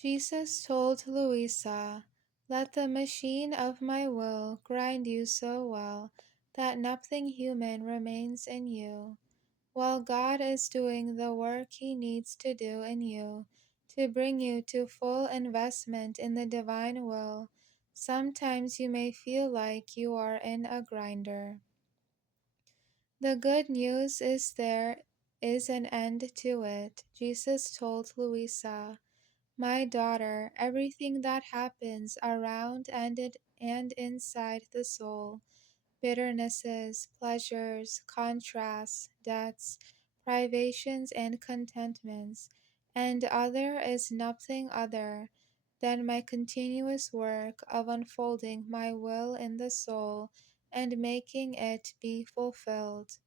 Jesus told Louisa, "Let the machine of my will grind you so well that nothing human remains in you, while God is doing the work He needs to do in you to bring you to full investment in the divine will. Sometimes you may feel like you are in a grinder. The good news is there is an end to it," Jesus told Louisa. "My daughter, everything that happens around and inside the soul, bitternesses, pleasures, contrasts, debts, privations, and contentments, and other is nothing other than my continuous work of unfolding my will in the soul and making it be fulfilled.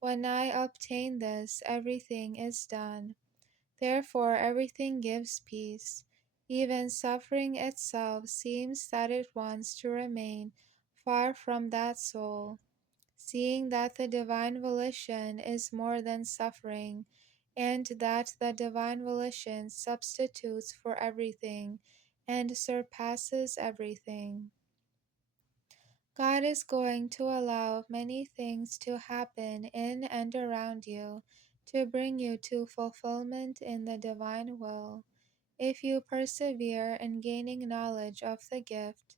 When I obtain this, everything is done. Therefore, everything gives peace. Even suffering itself seems that it wants to remain far from that soul, seeing that the divine volition is more than suffering, and that the divine volition substitutes for everything and surpasses everything. God is going to allow many things to happen in and around you to bring you to fulfillment in the divine will. If you persevere in gaining knowledge of the gift,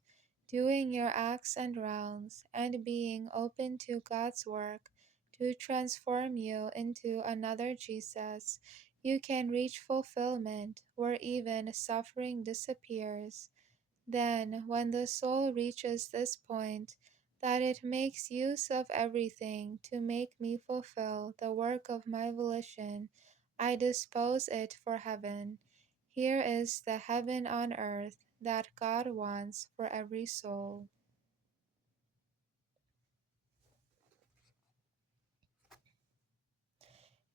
doing your acts and rounds, and being open to God's work to transform you into another Jesus, you can reach fulfillment where even suffering disappears. Then, when the soul reaches this point, that it makes use of everything to make me fulfill the work of my volition, I dispose it for heaven. Here is the heaven on earth that God wants for every soul.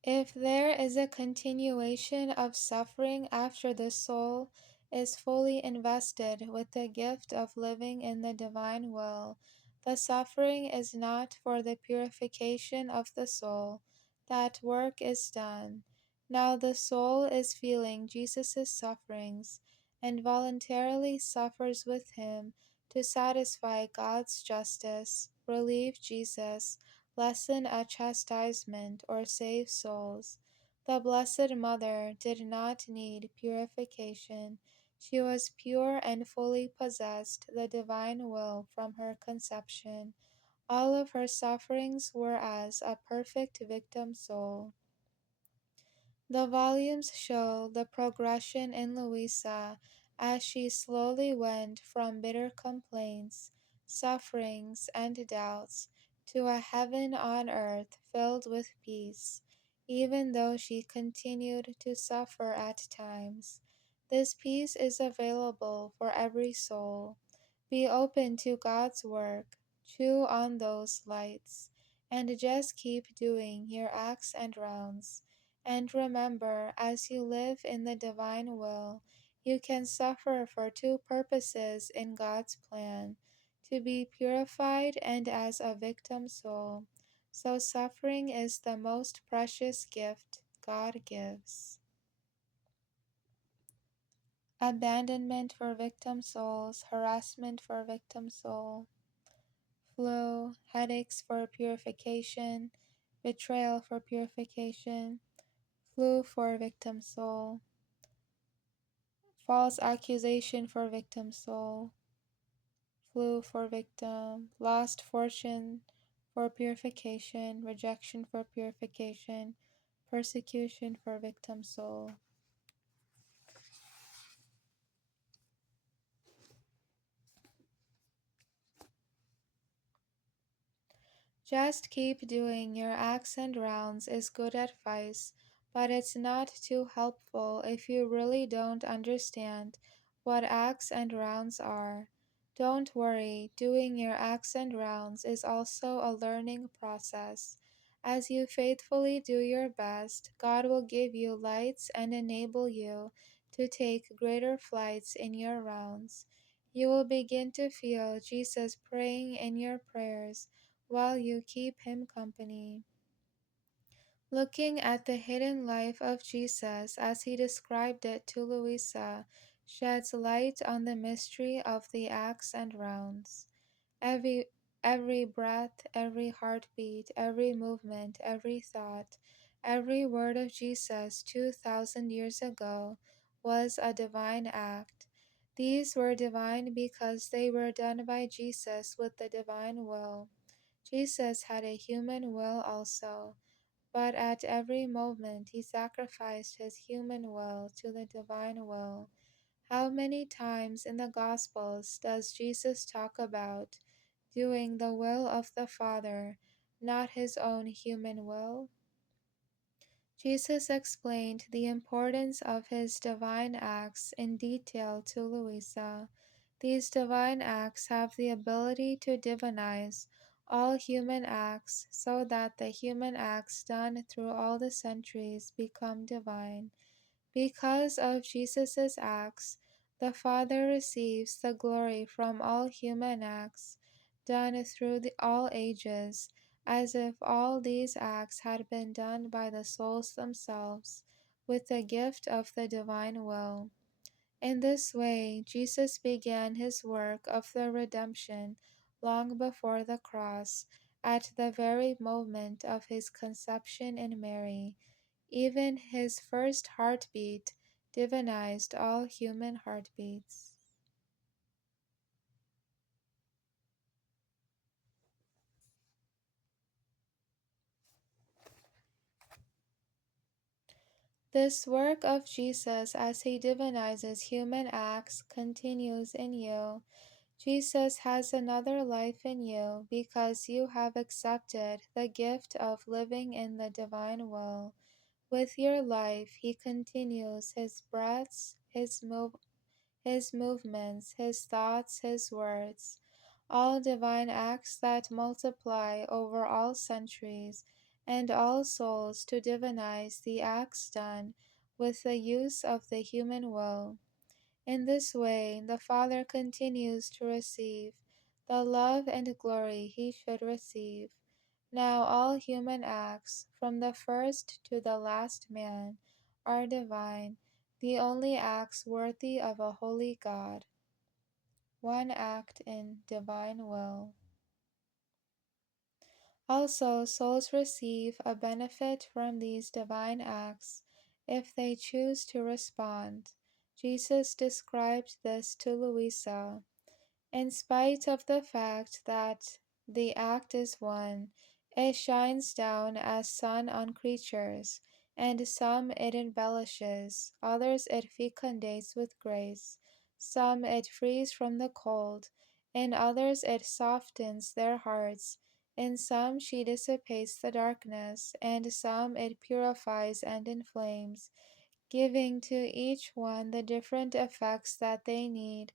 If there is a continuation of suffering after the soul is fully invested with the gift of living in the divine will, the suffering is not for the purification of the soul. That work is done. Now the soul is feeling Jesus' sufferings and voluntarily suffers with him to satisfy God's justice, relieve Jesus, lessen a chastisement, or save souls. The Blessed Mother did not need purification. She was pure and fully possessed the divine will from her conception. All of her sufferings were as a perfect victim soul. The volumes show the progression in Louisa as she slowly went from bitter complaints, sufferings, and doubts to a heaven on earth filled with peace, even though she continued to suffer at times. This peace is available for every soul. Be open to God's work, chew on those lights, and just keep doing your acts and rounds. And remember, as you live in the divine will, you can suffer for two purposes in God's plan: to be purified and as a victim soul. So, suffering is the most precious gift God gives. Abandonment for victim souls, harassment for victim soul, flu, headaches for purification, betrayal for purification, flu for victim soul, false accusation for victim soul, flu for victim, lost fortune for purification, rejection for purification, persecution for victim soul. Just keep doing your acts and rounds is good advice, but it's not too helpful if you really don't understand what acts and rounds are. Don't worry, doing your acts and rounds is also a learning process. As you faithfully do your best, God will give you lights and enable you to take greater flights in your rounds. You will begin to feel Jesus praying in your prayers while you keep him company. Looking at the hidden life of Jesus as he described it to Louisa sheds light on the mystery of the acts and rounds. Every every breath, every heartbeat, every movement, every thought, every word of Jesus 2000 years ago was a divine act. These were divine because they were done by Jesus with the divine will. Jesus had a human will also, but at every moment he sacrificed his human will to the divine will. How many times in the Gospels does Jesus talk about doing the will of the Father, not his own human will? Jesus explained the importance of his divine acts in detail to Louisa. These divine acts have the ability to divinize all human acts so that the human acts done through all the centuries become divine. Because of Jesus' acts, the Father receives the glory from all human acts done through all ages, as if all these acts had been done by the souls themselves, with the gift of the divine will. In this way, Jesus began his work of the redemption long before the cross, at the very moment of his conception in Mary. Even his first heartbeat divinized all human heartbeats. This work of Jesus as he divinizes human acts continues in you. Jesus has another life in you because you have accepted the gift of living in the divine will. With your life, he continues his breaths, his movements, his thoughts, his words, all divine acts that multiply over all centuries and all souls to divinize the acts done with the use of the human will. In this way, the Father continues to receive the love and glory he should receive. Now, all human acts, from the first to the last man, are divine, the only acts worthy of a holy God. One act in divine will. Also, souls receive a benefit from these divine acts if they choose to respond. Jesus described this to Louisa. In spite of the fact that the act is one, it shines down as sun on creatures, and some it embellishes, others it fecundates with grace, some it frees from the cold, in others it softens their hearts, in some she dissipates the darkness, and some it purifies and inflames, giving to each one the different effects that they need,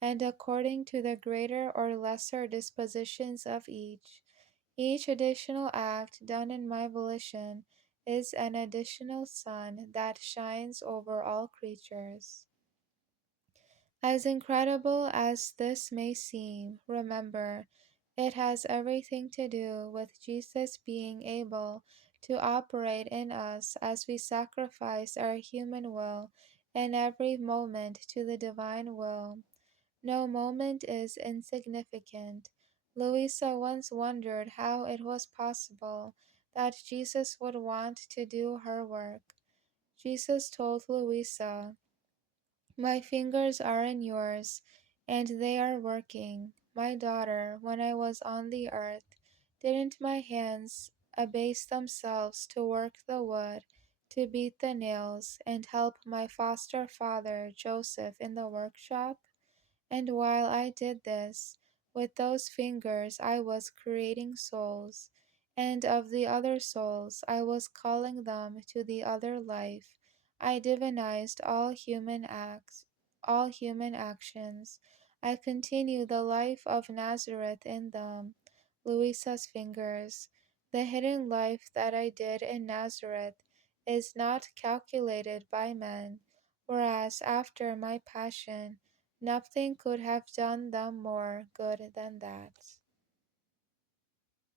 and according to the greater or lesser dispositions of each. Each additional act done in my volition is an additional sun that shines over all creatures. As incredible as this may seem, remember, it has everything to do with Jesus being able to operate in us as we sacrifice our human will in every moment to the divine will. No moment is insignificant. Louisa once wondered how it was possible that Jesus would want to do her work. Jesus told Louisa, "My fingers are in yours, and they are working. My daughter, when I was on the earth, didn't my hands abase themselves to work the wood, to beat the nails, and help my foster father Joseph in the workshop? And while I did this, with those fingers I was creating souls, and of the other souls I was calling them to the other life. I divinized all human actions. I continue the life of Nazareth in them, Louisa's fingers. The hidden life that I did in Nazareth is not calculated by men, whereas after my passion, nothing could have done them more good than that."